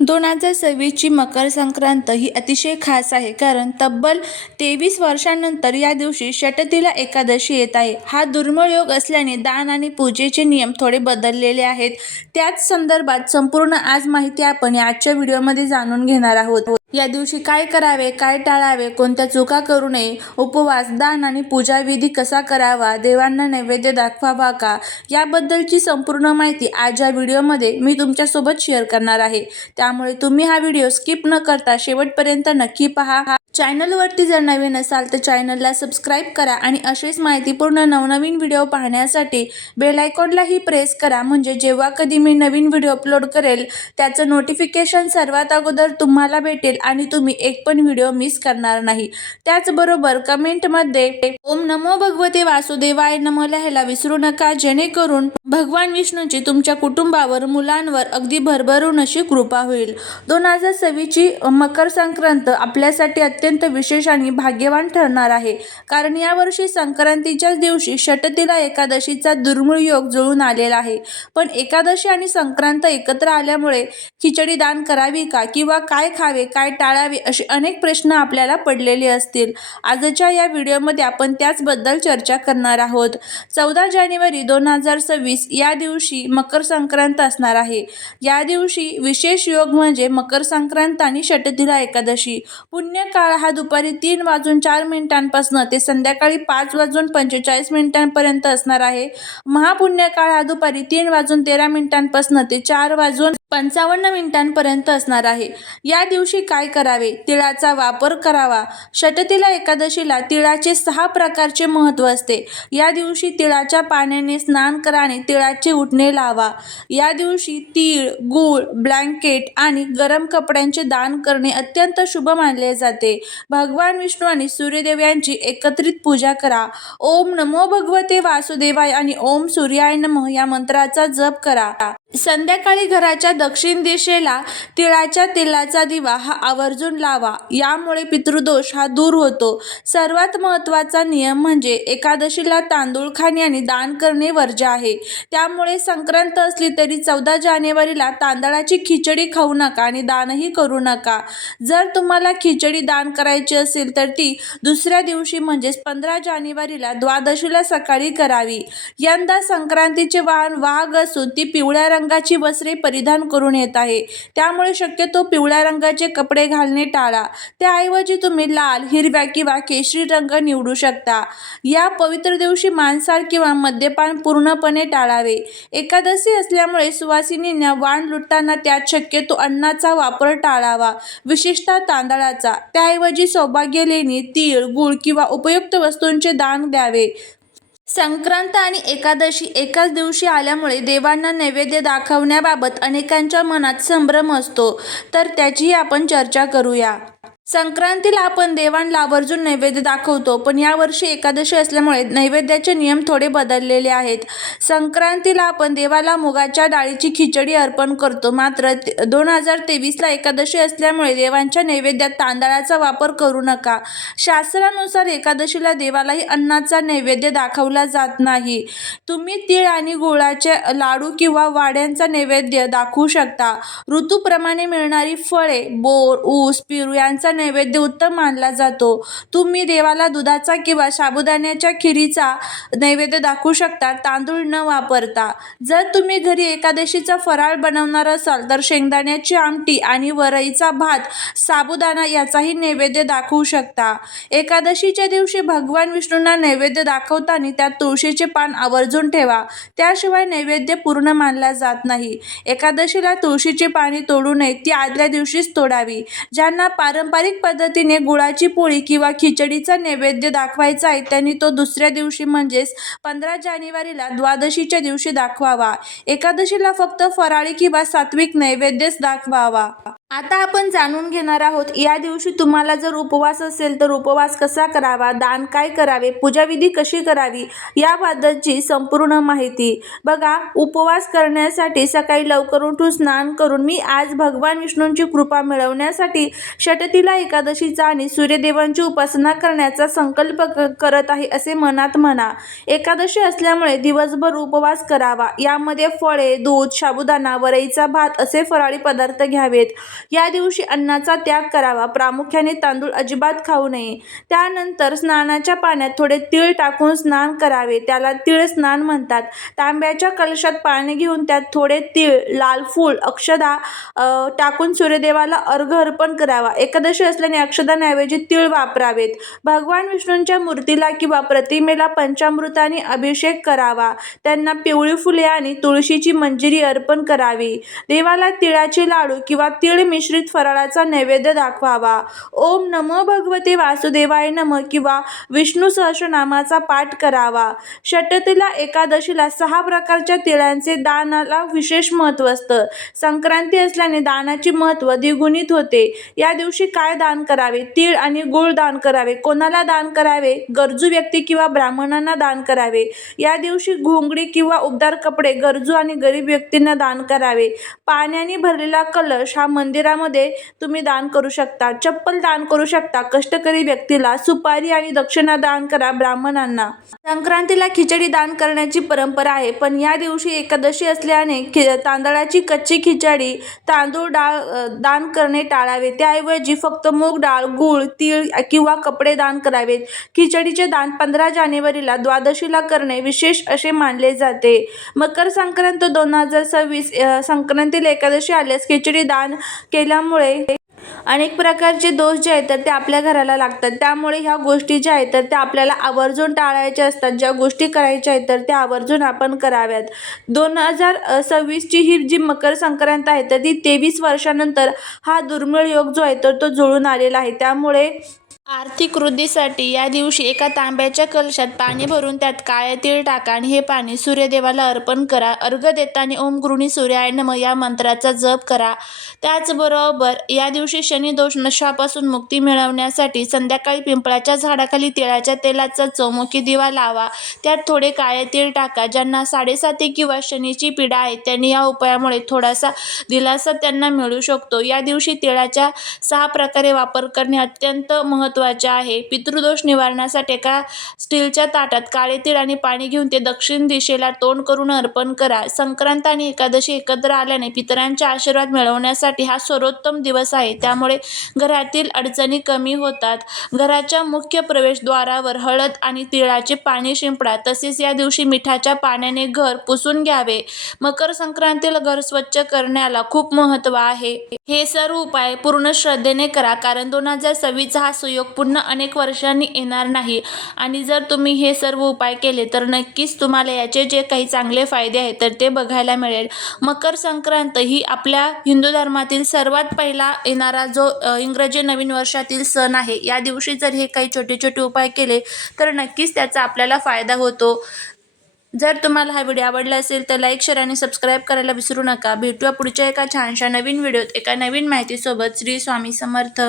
2026ची मकर संक्रांत ही अतिशय खास आहे, कारण तब्बल 23 वर्षांनंतर या दिवशी षटतिला एकादशी येत आहे. हा दुर्मिळ योग असल्याने दान आणि पूजेचे नियम थोडे बदललेले आहेत. त्याच संदर्भात संपूर्ण आज माहिती आपण आजच्या व्हिडिओमध्ये जाणून घेणार आहोत. या दिवशी काय करावे, काय टाळावे, कोणत्या चुका करू नये, उपवास, दान आणि पूजाविधी कसा करावा, देवांना नैवेद्य दाखवावा का, याबद्दलची संपूर्ण माहिती आज या व्हिडिओमध्ये मी तुमच्यासोबत शेअर करणार आहे. त्यामुळे तुम्ही हा व्हिडिओ स्किप न करता शेवटपर्यंत नक्की पहा. चॅनलवरती जर नवीन असाल तर चॅनलला सबस्क्राईब करा आणि असेच माहितीपूर्ण नवनवीन व्हिडिओ पाहण्यासाठी बेल आयकॉनलाही प्रेस करा, म्हणजे जेव्हा कधी मी नवीन व्हिडिओ अपलोड करेल त्याचं नोटिफिकेशन सर्वात अगोदर तुम्हाला भेटेल आणि तुम्ही एक पण व्हिडिओ मिस करणार नाही. त्याचबरोबर कमेंटमध्ये ओम नमो भगवते वासुदेवाय नमः लिहायला विसरू नका, जेणेकरून भगवान विष्णूची तुमच्या कुटुंबावर, मुलांवर अगदी भरभरून अशी कृपा होईल. 2026ची मकर संक्रांत आपल्यासाठी अत्यंत विशेष आणि भाग्यवान ठरणार आहे, कारण यावर्षी संक्रांतीच्याच दिवशी षटतिला एकादशीचा दुर्मिळ योग जुळून आलेला आहे. पण एकादशी आणि संक्रांत एकत्र आल्यामुळे खिचडी दान करावी का, किंवा काय खावे, काय टाळावे, असे अनेक प्रश्न आपल्याला पडलेले असतील. आजच्या या व्हिडिओमध्ये आपण त्याचबद्दल चर्चा करणार आहोत. 14 जानेवारी 2026 या दिवशी मकर संक्रांत असणार आहे. या दिवशी विशेष योग म्हणजे मकर संक्रांत आणि षटतिला एकादशी. पुण्य काळ हा दुपारी 3:04 ते संध्याकाळी 5:45 असणार आहे. महापुण्य काळ हा दुपारी 3:13 ते 4:55 असणार आहे. या दिवशी काय करावे? तिळाचा वापर करावा. षटतिला एकादशीला तिळाचे 6 प्रकारचे महत्त्व असते. या दिवशी तिळाच्या पाण्याने स्नान करा आणि तिळाचे उटणे लावा. या दिवशी तीळ, गूळ, ब्लँकेट आणि गरम कपड्यांचे दान करणे अत्यंत शुभ मानले जाते. भगवान विष्णू आणि सूर्यदेव यांची एकत्रित पूजा करा. ओम नमो भगवते वासुदेवाय आणि ओम सूर्याय नमः या मंत्राचा जप करा. संध्याकाळी घराच्या दक्षिण दिशेला तिळाच्या तेलाचा दिवा हा आवर्जून लावा. यामुळे पितृदोष हा दूर होतो. सर्वात महत्त्वाचा नियम म्हणजे एकादशीला तांदूळ खाणे आणि दान करणे वर्ज्य आहे. त्यामुळे संक्रांत असली तरी 14 जानेवारीला तांदळाची खिचडी खाऊ नका आणि दानही करू नका. जर तुम्हाला खिचडी दान करायची असेल तर ती दुसऱ्या दिवशी म्हणजेच 15 जानेवारीला द्वादशीला सकाळी करावी. यंदा संक्रांतीचे वाहन वाघ असून ती पिवळ्या रंगाची वस्त्रे परिधान करून येत आहे. त्यामुळे शक्यतो पिवळ्या रंगाचे कपडे घालणे टाळा. त्याऐवजी तुम्ही लाल, हिरव्या किंवा केशरी रंग निवडू शकता. या पवित्र दिवशी मांसाहार किंवा मद्यपान पूर्णपणे टाळावे. एकादशी असल्यामुळे सुवासिनींना वाण लुटताना त्यात शक्यतो अन्नाचा वापर टाळावा, विशेषतः तांदळाचा. त्याऐवजी सौभाग्य लेणी, तीळ, गूळ किंवा उपयुक्त वस्तूंचे दान द्यावे. संक्रांत आणि एकादशी एकाच दिवशी आल्यामुळे देवांना नैवेद्य दाखवण्याबाबत अनेकांच्या मनात संभ्रम असतो, तर त्याचीही आपण चर्चा करूया. संक्रांतीला आपण देवांना आवर्जून नैवेद्य दाखवतो, पण यावर्षी एकादशी असल्यामुळे नैवेद्याचे नियम थोडे बदललेले आहेत. संक्रांतीला आपण देवाला मुगाच्या डाळीची खिचडी अर्पण करतो, मात्र 2023ला एकादशी असल्यामुळे देवांच्या नैवेद्यात तांदळाचा वापर करू नका. शास्त्रानुसार एकादशीला देवालाही अन्नाचा नैवेद्य दाखवला जात नाही. तुम्ही तीळ आणि गुळाचे लाडू किंवा वाड्यांचा नैवेद्य दाखवू शकता. ऋतूप्रमाणे मिळणारी फळे, बोर, ऊस, पेरू यांचा नैवेद्य उत्तम मानला जातो. तुम्ही देवाला दुधाचा किंवा साबुदाण्याच्या खिरीचा नैवेद्य दाखवू शकता, तांदूळ न वापरता. जर तुम्ही घरी एकादशीचा फराळ बनवणार असाल तर शेंगदाण्याची आमटी आणि वरईचा भात, साबुदाणा याचाही नैवेद्य दाखवू शकता. एकादशीच्या दिवशी भगवान विष्णूंना नैवेद्य दाखवताना त्यात तुळशीचे पान आवर्जून ठेवा. त्याशिवाय नैवेद्य पूर्ण मानला जात नाही. एकादशीला तुळशीची पाने तोडू नये, ती आदल्या दिवशीच तोडावी. ज्यांना पारंपरिक पद्धतीने गुळाची पोळी किंवा खिचडीचा नैवेद्य दाखवायचा आहे त्यांनी तो दुसऱ्या दिवशी म्हणजेच 15 जानेवारीला द्वादशीच्या दिवशी दाखवावा. एकादशीला फक्त फराळी किंवा सात्विक नैवेद्यच दाखवावा. आता आपण जाणून घेणार आहोत या दिवशी तुम्हाला जर उपवास असेल तर उपवास कसा करावा, दान काय करावे, पूजाविधी कशी करावी याबद्दलची संपूर्ण माहिती. बघा, उपवास करण्यासाठी सकाळी लवकर उठून स्नान करून मी आज भगवान विष्णूंची कृपा मिळवण्यासाठी षटतिला एकादशीचा आणि सूर्यदेवांची उपासना करण्याचा संकल्प करत आहे असे मनात म्हणा. एकादशी असल्यामुळे दिवसभर उपवास करावा. यामध्ये फळे, दूध, साबुदाणा, वरईचा भात असे फराळी पदार्थ घ्यावेत. या दिवशी अन्नाचा त्याग करावा. प्रामुख्याने तांदूळ अजिबात खाऊ नये. त्यानंतर स्नानाच्या पाण्यात थोडे तीळ टाकून स्नान करावे. त्याला तीळ स्नान म्हणतात. तांब्याच्या कलशात पाणी घेऊन त्यात थोडे तीळ, लाल फूल, अक्षदा टाकून सूर्यदेवाला अर्घ्य अर्पण करावा. एकादशी असल्याने अक्षदांऐवजी तीळ वापरावेत. भगवान विष्णूंच्या मूर्तीला किंवा प्रतिमेला पंचामृताने अभिषेक करावा. त्यांना पिवळी फुले आणि तुळशीची मंजिरी अर्पण करावी. देवाला तिळाचे लाडू किंवा तीळ मिश्रित फराळाचा नैवेद्य दाखवावा. ओम नमो भगवते वासुदेवाय नमः किंवा विष्णू सहस्रनामाचा पाठ करावा. षटतिला एकादशीला 6 प्रकारच्या तिळांचे दानाला विशेष महत्त्व असतं. संक्रांती असल्याने दानाचे महत्त्व द्विगुणित होते. या दिवशी काय दान करावे? तीळ आणि गूळ दान करावे. कोणाला दान करावे? गरजू व्यक्ती किंवा ब्राह्मणांना दान करावे. या दिवशी घोंगडी किंवा उबदार कपडे गरजू आणि गरीब व्यक्तींना दान करावे. पाण्याने भरलेला कलश हा मंदिरामध्ये तुम्ही दान करू शकता. चप्पल दान करू शकता. कष्टकरी व्यक्तीला सुपारी आणि दक्षिणा दान करा. ब्राह्मणांना संक्रांतीला खिचडी दान करण्याची परंपरा आहे, पण या दिवशी एकादशी असल्याने तांदळाची कच्ची खिचडी, तांदूळ डाळ दान करणे टाळावे. त्याऐवजी फक्त मूग डाळ, गूळ, तीळ किंवा कपडे दान करावेत. खिचडीचे दान 15 जानेवारीला द्वादशीला करणे विशेष असे मानले जाते. मकर संक्रांत 2026 संक्रांतीला एकादशी आल्यास खिचडी दान केल्यामुळे अनेक प्रकारचे दोष जे आहेत तर ते आपल्या घराला लागतात. त्यामुळे ह्या गोष्टी ज्या आहेत तर त्या आपल्याला आवर्जून टाळायच्या असतात. ज्या गोष्टी करायच्या आहेत तर त्या आवर्जून आपण कराव्यात. 2026ची ही जी मकर संक्रांत आहे तर ती 23 वर्षानंतर हा दुर्मिळ योग जो आहे तर तो जुळून आलेला आहे. त्यामुळे आर्थिक वृद्धीसाठी या दिवशी एका तांब्याच्या कलशात पाणी भरून त्यात काळे तीळ टाका आणि हे पाणी सूर्यदेवाला अर्पण करा. अर्घ्य देताना ओम गृणी सूर्याय नमः या मंत्राचा जप करा. त्याचबरोबर या दिवशी शनी दोष नशापासून मुक्ती मिळवण्यासाठी संध्याकाळी पिंपळाच्या झाडाखाली तिळाच्या तेलाचा चौमुखी दिवा लावा. त्यात थोडे काळे तीळ टाका. ज्यांना 7.5 किंवा शनीची पीडा आहे त्यांनी या उपायामुळे थोडासा दिलासा त्यांना मिळू शकतो. या दिवशी तिळाच्या 6 प्रकारे वापर करणे अत्यंत महत्त्वाचे आहे. पितृदोष निवारणासाठी एका स्टीलच्या ताटात काळे तीळ आणि पाणी घेऊन ते दक्षिण दिशेला तोंड करून अर्पण करा. संक्रांत आणि एकादशी एकत्र आल्याने पितरांचे आशीर्वाद मिळवण्यासाठी हा सर्वोत्तम दिवस आहे. त्यामुळे घरातील अडचणी कमी होतात. घराच्या मुख्य प्रवेशद्वारावर हळद आणि तिळाचे पाणी शिंपडा. तसेच या दिवशी मिठाच्या पाण्याने घर पुसून घ्यावे. मकर संक्रांतीला घर स्वच्छ करण्याला खूप महत्त्व आहे. हे सर्व उपाय पूर्ण श्रद्धेने करा, कारण 2026 हा सुयोग पुन्हा अनेक वर्षांनी येणार नाही. आणि जर तुम्ही हे सर्व उपाय केले तर नक्कीच तुम्हाला याचे जे काही चांगले फायदे आहेत तर ते बघायला मिळेल. मकर संक्रांत ही आपल्या हिंदू धर्मातील सर्वात पहिला येणारा जो इंग्रजी नवीन वर्षातील सण आहे. या दिवशी जर हे काही छोटे छोटे उपाय केले तर नक्कीच त्याचा आपल्याला फायदा होतो. जर तुम्हाला हा व्हिडिओ आवडला असेल तर लाईक, शेअर आणि सबस्क्राईब करायला विसरू नका. भेटूया पुढच्या एका छानशा नवीन व्हिडिओत एका नवीन माहितीसोबत. श्री स्वामी समर्थ.